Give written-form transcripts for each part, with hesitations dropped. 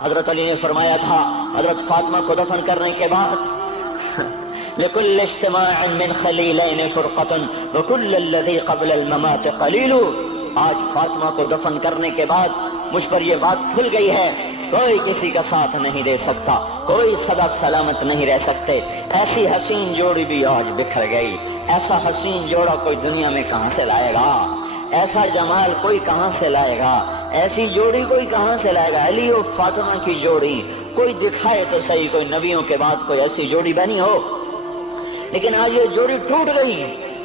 حضرت علی نے فرمایا تھا حضرت فاطمہ کو دفن کرنے کے بعد لِكُلِّ اجْتِمَاعٍ مِّن خَلِيلَيْنِ فُرْقَةٌ وَكُلَّ الَّذِي قَبْلَ الْمَمَاتِ قَلِيلٌ۔ آج فاطمہ کو دفن کرنے کے بعد مجھ پر یہ بات کھل گئی ہے، کوئی کسی کا ساتھ نہیں دے سکتا، کوئی سدا سلامت نہیں رہ سکتے۔ ایسی حسین جوڑی بھی آج بکھر گئی، ایسا حسین جوڑا کوئی دنیا میں کہاں سے لائے گا، ایسا جمال کوئی کہاں سے لائے گا، ایسی جوڑی کوئی کہاں سے لائے گا۔ علی و فاطمہ کی جوڑی کوئی دکھائے تو صحیح، کوئی نبیوں کے بعد کوئی ایسی جوڑی بنی ہو، لیکن آج یہ جوڑی ٹوٹ گئی۔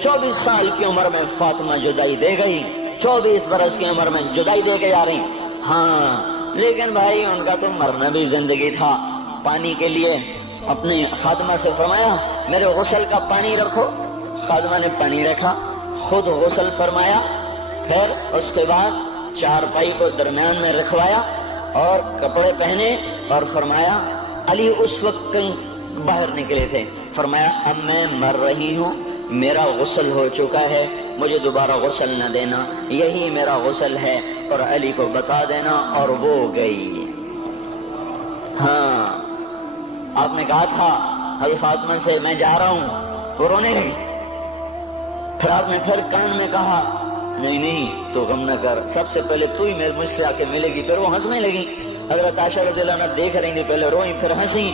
24 سال کی عمر میں فاطمہ جدائی دے گئی، 24 برس کی عمر میں جدائی دے کے جا رہی۔ ہاں لیکن بھائی ان کا تو مرنا بھی زندگی تھا۔ پانی کے لیے اپنی خادمہ سے فرمایا میرے غسل کا پانی رکھو، خادمہ نے پانی رکھا، خود غسل فرمایا، پھر اس کے بعد چارپائی کو درمیان میں رکھوایا اور کپڑے پہنے اور فرمایا علی اس وقت کہیں باہر نکلے تھے، فرمایا اب میں مر رہی ہوں، میرا غسل ہو چکا ہے، مجھے دوبارہ غسل نہ دینا، یہی میرا غسل ہے اور علی کو بتا دینا، اور وہ گئی۔ ہاں آپ نے کہا تھا حضرت فاطمہ سے میں جا رہا ہوں، وہ رونے لگی، پھر آپ نے پھر کان میں کہا نہیں نہیں تو غم نہ کر، سب سے پہلے تو ہی مجھ سے آ کے ملے گی۔ پھر وہ ہنسنے لگی، حضرت عائشہ رضی اللہ عنہا دیکھ رہی تھی، پہلے روئی پھر ہنسی،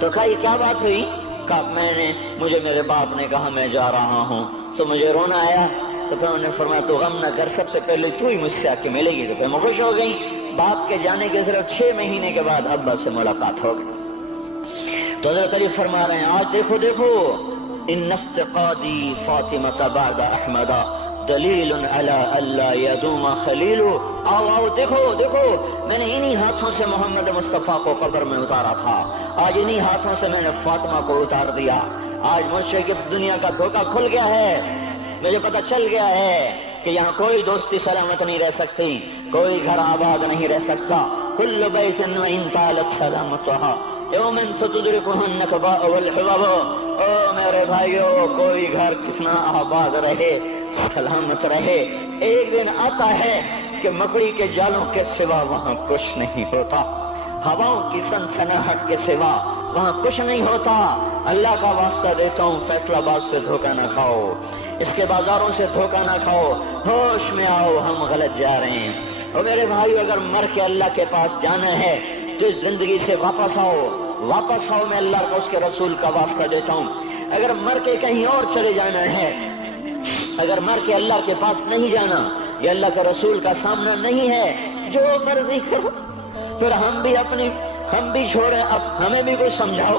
تو کہا یہ کیا بات ہوئی؟ کہا مجھے میرے باپ نے کہا میں جا رہا ہوں تو مجھے رونا آیا، تو پھر انہوں نے فرمایا تو غم نہ کر، سب سے پہلے تو ہی مجھ سے آ کے ملے گی۔ تو پھر میں خوش ہو گئی۔ باپ کے جانے کے صرف 6 مہینے کے بعد ابا سے ملاقات ہو گئی۔ تو حضرت علی فرما رہے ہیں آج دیکھو دیکھو ان افتقادی فاطمہ بعد احمد دلیل علی اللہ یدوم خلیل۔ آؤ آؤ دیکھو دیکھو، میں نے انہی ہاتھوں سے محمد مصطفیٰ کو قبر میں اتارا تھا، آج انہی ہاتھوں سے میں نے فاطمہ کو اتار دیا۔ آج مجھ سے کہ دنیا کا دھوکہ کھل گیا ہے، مجھے پتہ چل گیا ہے کہ یہاں کوئی دوستی سلامت نہیں رہ سکتی، کوئی گھر آباد نہیں رہ سکتا۔ کل بیت وإن طالت سلامتها یوم ستدرکہ النکباء والحباب۔ او میرے بھائیو، کوئی گھر کتنا آباد رہے، سلامت رہے، ایک دن آتا ہے کہ مکڑی کے جالوں کے سوا وہاں کچھ نہیں ہوتا، ہواؤں کی سنسناہٹ کے سوا وہاں کچھ نہیں ہوتا۔ اللہ کا واسطہ دیتا ہوں فیصل آباد سے دھوکہ نہ کھاؤ، اس کے بازاروں سے دھوکہ نہ کھاؤ، ہوش میں آؤ، ہم غلط جا رہے ہیں۔ اور میرے بھائی اگر مر کے اللہ کے پاس جانا ہے تو اس زندگی سے واپس آؤ، واپس آؤ، میں اللہ کو اس کے رسول کا واسطہ دیتا ہوں۔ اگر مر کے کہیں اور چلے جانا ہے، اگر مر کے اللہ کے پاس نہیں جانا یا اللہ کے رسول کا سامنا نہیں ہے، جو مرضی کرو، پھر ہم بھی چھوڑیں، اب ہمیں بھی کچھ سمجھاؤ،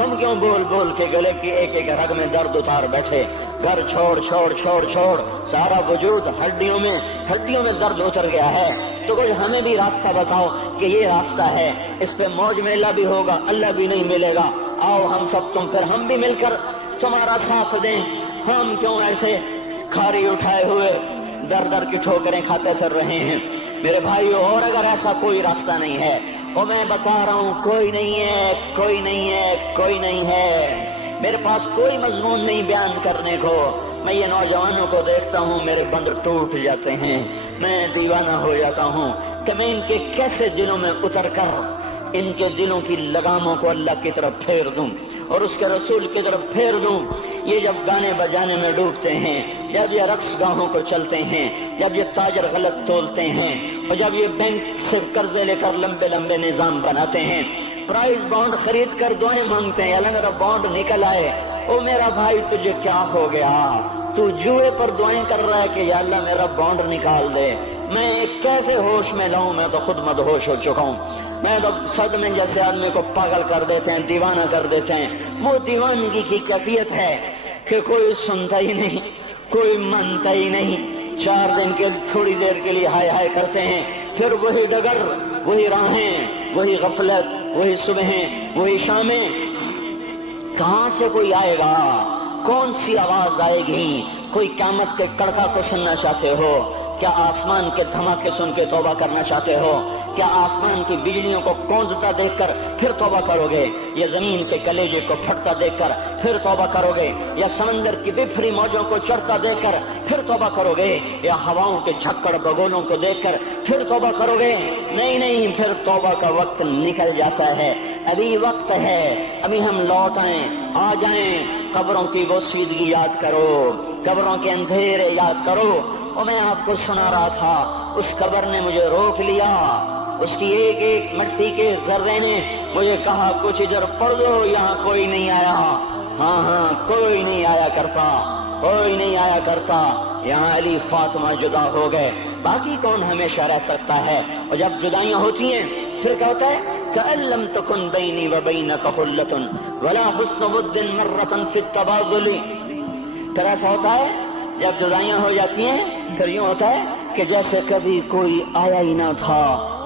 ہم کیوں بول بول کے گلے کی ایک ایک رگ میں درد اتار بیٹھے، گھر چھوڑ چھوڑ چھوڑ چھوڑ، سارا وجود ہڈیوں میں درد اتر گیا ہے، تو کچھ ہمیں بھی راستہ بتاؤ کہ یہ راستہ ہے، اس پہ موج میلہ بھی ہوگا، اللہ بھی نہیں ملے گا، آؤ ہم سب پھر ہم بھی مل کر تمہارا ساتھ دیں۔ ہم کیوں ایسے کھاری اٹھائے ہوئے در در کی ٹھوکریں کھاتے پھر رہے ہیں؟ میرے بھائیو، اور اگر ایسا کوئی راستہ نہیں ہے، اور میں بتا رہا ہوں کوئی نہیں ہے، کوئی نہیں ہے، کوئی نہیں ہے، میرے پاس کوئی مضمون نہیں بیان کرنے کو۔ میں یہ نوجوانوں کو دیکھتا ہوں، میرے بند ٹوٹ جاتے ہیں، میں دیوانہ ہو جاتا ہوں کہ میں ان کے کیسے دلوں میں اتر کر ان کے دلوں کی لگاموں کو اللہ کی طرف پھیر دوں اور اس کے رسول کی طرف پھیر دوں۔ یہ جب گانے بجانے میں ڈوبتے ہیں، جب یہ رقص گاہوں کو چلتے ہیں، جب یہ تاجر غلط تولتے ہیں، اور جب یہ بینک سے قرضے لے کر لمبے لمبے نظام بناتے ہیں، پرائز بانڈ خرید کر دعائیں مانگتے ہیں اللہ میرا بانڈ نکل آئے، او میرا بھائی تجھے کیا ہو گیا؟ تو جوئے پر دعائیں کر رہا ہے کہ یا اللہ میرا بانڈ نکال دے۔ میں کیسے ہوش میں لاؤں؟ میں تو خود مدہوش ہو چکا ہوں۔ میں تو صدمے جیسے آدمی کو پاگل کر دیتے ہیں، دیوانہ کر دیتے ہیں۔ وہ دیوانگی کی کیفیت ہے کہ کوئی سنتا ہی نہیں، کوئی مانتا ہی نہیں، 4 دن کے تھوڑی دیر کے لیے ہائے ہائے کرتے ہیں، پھر وہی ڈگر، وہی راہیں، وہی غفلت، وہی صبحیں، وہی شامیں۔ کہاں سے کوئی آئے گا؟ کون سی آواز آئے گی؟ کوئی قیامت کے کڑکا کو سننا چاہتے ہو کیا آسمان کے دھماکے سن کے توبہ کرنا چاہتے ہو؟ کیا آسمان کی بجلیوں کو کونجتا دیکھ کر پھر توبہ کرو گے؟ یا زمین کے کلیجے کو پھٹتا دیکھ کر پھر توبہ کرو گے؟ یا سمندر کی بفری موجوں کو چڑھتا دیکھ کر پھر توبہ کرو گے؟ یا ہواؤں کے جھکڑ بگولوں کو دیکھ کر پھر توبہ کرو گے؟ نہیں، پھر توبہ کا وقت نکل جاتا ہے، ابھی وقت ہے، ابھی ہم لوٹ آئیں، آ جائیں۔ قبروں کی وہ سیدگی یاد کرو، قبروں کے اندھیرے یاد کرو۔ اور میں آپ کو سنا رہا تھا، اس قبر نے مجھے روک لیا، اس کی ایک ایک مٹی کے ذرے نے مجھے کہا کچھ ادھر پڑھ دو، یہاں کوئی نہیں آیا۔ ہاں، کوئی نہیں آیا کرتا، کوئی نہیں آیا کرتا۔ یہاں علی فاطمہ جدا ہو گئے، باقی کون ہمیشہ رہ سکتا ہے؟ اور جب جدائیاں ہوتی ہیں پھر کیا ہوتا ہے؟ كأن لم تكن بيني وبينك خلة ولا حسن ود مرة في التبادل۔ پھر ایسا ہوتا ہے جب جدائیاں ہو جاتی ہیں پھر یوں ہوتا ہے کہ جیسے کبھی کوئی آیا ہی نہ تھا،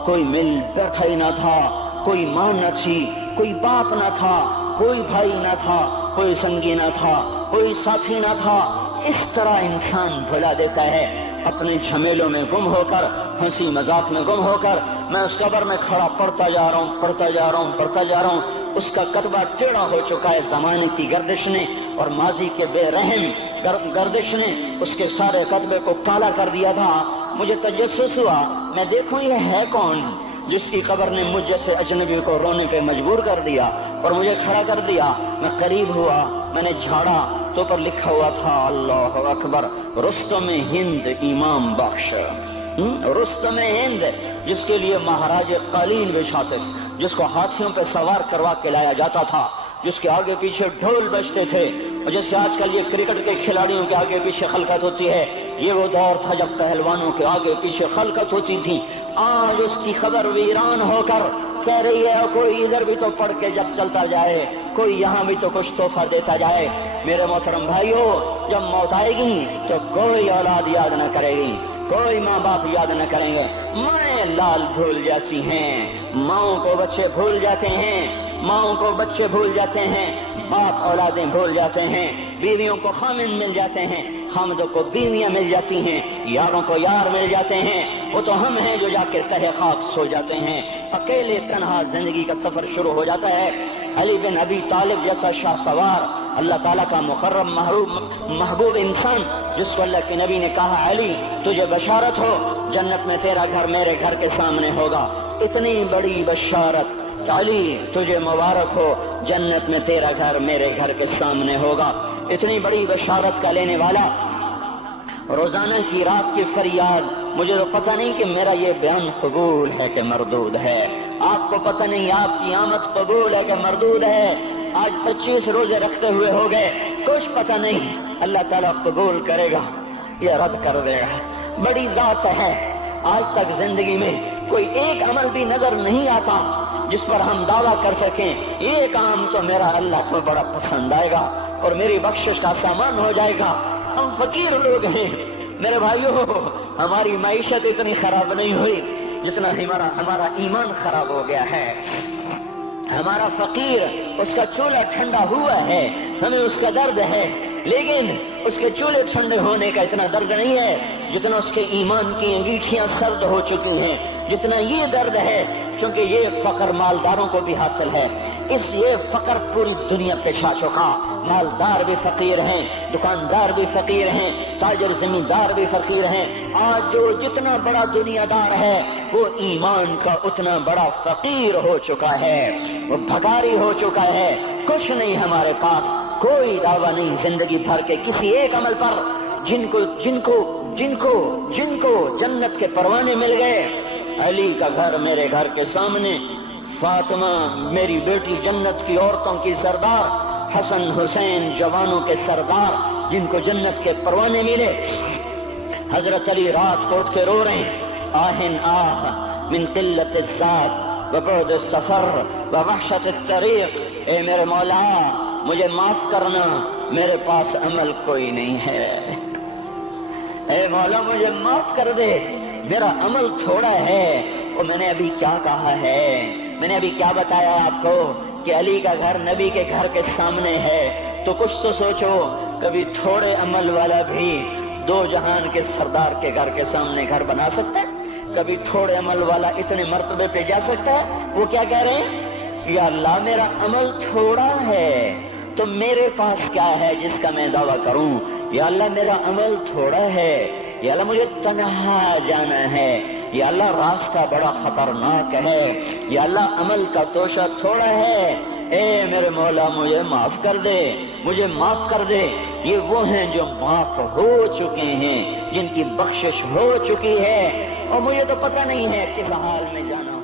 کوئی مل بیٹھا ہی نہ تھا، کوئی ماں نہ تھی، کوئی باپ نہ تھا، کوئی بھائی نہ تھا، کوئی سنگی نہ تھا، کوئی ساتھی نہ تھا۔ اس طرح انسان بھلا دیتا ہے اپنے جھمیلوں میں گم ہو کر، ہنسی مذاق میں گم ہو کر۔ میں اس قبر میں کھڑا پڑھتا جا رہا ہوں، اس کا کتبہ ٹیڑھا ہو چکا ہے زمانے کی گردش نے اور ماضی کے بے رحم گردش نے اس کے سارے کتبے کو کالا کر دیا تھا۔ مجھے تجسس ہوا، میں دیکھوں یہ ہے کون جس کی قبر نے مجھ جیسے اجنبی کو رونے پہ مجبور کر دیا اور مجھے کھڑا کر دیا۔ میں قریب ہوا، میں نے جھاڑا تو پر لکھا ہوا تھا اللہ اکبر، رستم ہند امام بخش۔ رستم ہند، جس کے لیے مہاراج قالین بچھاتے، جس کو ہاتھیوں پہ سوار کروا کے لایا جاتا تھا، جس کے آگے پیچھے ڈھول بجتے تھے، اور جیسے آج کل یہ کرکٹ کے کھلاڑیوں کے آگے پیچھے خلقت ہوتی ہے، یہ وہ دور تھا جب پہلوانوں کے آگے پیچھے خلقت ہوتی تھی۔ آج اس کی خبر ویران ہو کر کہہ رہی ہے کوئی ادھر بھی تو پڑھ کے جب چلتا جائے، کوئی یہاں بھی تو کچھ تحفہ دیتا جائے۔ میرے محترم بھائیو، جب موت آئے گی تو کوئی اولاد یاد نہ کرے گی، کوئی ماں باپ یاد نہ کریں گے، مائیں لال بھول جاتی ہیں، ماؤں کو بچے بھول جاتے ہیں، ماؤں کو بچے بھول جاتے ہیں، باپ اولادیں بھول جاتے ہیں، بیویوں کو خامن مل جاتے ہیں، خامدوں کو بیویاں مل جاتی ہیں، یاروں کو یار مل جاتے ہیں۔ وہ تو ہم ہیں جو جا کے تہہ خاک سو جاتے ہیں، اکیلے تنہا زندگی کا سفر شروع ہو جاتا ہے۔ علی بن ابی طالب جیسا شاہ سوار، اللہ تعالیٰ کا مقرب محبوب انسان، جس کو اللہ کے نبی نے کہا علی تجھے بشارت ہو، جنت میں تیرا گھر میرے گھر کے سامنے ہوگا، اتنی بڑی بشارت، علی تجھے مبارک ہو، جنت میں تیرا گھر میرے گھر کے سامنے ہوگا۔ اتنی بڑی بشارت کا لینے والا، روزانہ کی رات کی فریاد، مجھے تو پتہ نہیں کہ میرا یہ بیان قبول ہے کہ مردود ہے، آپ کو پتہ نہیں آپ کی آمد قبول ہے کہ مردود ہے۔ آج 25 روزے رکھتے ہوئے ہو گئے، کچھ پتہ نہیں اللہ تعالیٰ قبول کرے گا یا رد کر دے گا۔ بڑی ذات ہے، آج تک زندگی میں کوئی ایک عمل بھی نظر نہیں آتا جس پر ہم دعویٰ کر سکیں یہ کام تو میرا اللہ کو بڑا پسند آئے گا اور میری بخشش کا سامان ہو جائے گا۔ ہم فقیر لوگ ہیں میرے بھائیو، ہماری معیشت اتنی خراب نہیں ہوئی جتنا ہمارا ایمان خراب ہو گیا ہے۔ ہمارا فقیر، اس کا چولہا ٹھنڈا ہوا ہے، ہمیں اس کا درد ہے، لیکن اس کے چولہے ٹھنڈے ہونے کا اتنا درد نہیں ہے جتنا اس کے ایمان کی انگیٹھیاں سرد ہو چکی ہیں، جتنا یہ درد ہے، کیونکہ یہ فقر مالداروں کو بھی حاصل ہے۔ یہ فقر پوری دنیا پہ چھا چکا، مالدار بھی فقیر ہیں، دکاندار بھی فقیر ہیں، تاجر زمیندار بھی فقیر ہیں۔ آج جو جتنا بڑا دنیا دار ہے وہ ایمان کا اتنا بڑا فقیر ہو چکا ہے، وہ بھکاری ہو چکا ہے۔ کچھ نہیں ہمارے پاس، کوئی دعویٰ نہیں زندگی بھر کے کسی ایک عمل پر، جن کو جنت کے پروانے مل گئے۔ علی کا گھر میرے گھر کے سامنے، فاطمہ میری بیٹی جنت کی عورتوں کی سردار، حسن حسین جوانوں کے سردار جن کو جنت کے پروانے ملے۔ حضرت علی رات کو اٹھ کے رو رہے ہیں، آہن آہ من قلت الذات وبعد السفر ووحشت الطریق، اے میرے مولا مجھے معاف کرنا، میرے پاس عمل کوئی نہیں ہے، اے مولا مجھے معاف کر دے، میرا عمل تھوڑا ہے۔ اور میں نے ابھی کیا کہا ہے، میں نے ابھی کیا بتایا آپ کو کہ علی کا گھر نبی کے گھر کے سامنے ہے، تو کچھ تو سوچو، کبھی تھوڑے عمل والا بھی دو جہان کے سردار کے گھر کے سامنے گھر بنا سکتا ہے؟ کبھی تھوڑے عمل والا اتنے مرتبے پہ جا سکتا ہے؟ وہ کیا کہہ رہے ہیں؟ یا اللہ میرا عمل تھوڑا ہے تو میرے پاس کیا ہے جس کا میں دعویٰ کروں؟ یا اللہ میرا عمل تھوڑا ہے، یا اللہ مجھے تنہا جانا ہے، یا اللہ راستہ بڑا خطرناک ہے، یا اللہ عمل کا توشہ تھوڑا ہے، اے میرے مولا مجھے معاف کر دے، مجھے معاف کر دے۔ یہ وہ ہیں جو معاف ہو چکے ہیں، جن کی بخشش ہو چکی ہے، اور مجھے تو پتہ نہیں ہے کس حال میں جانا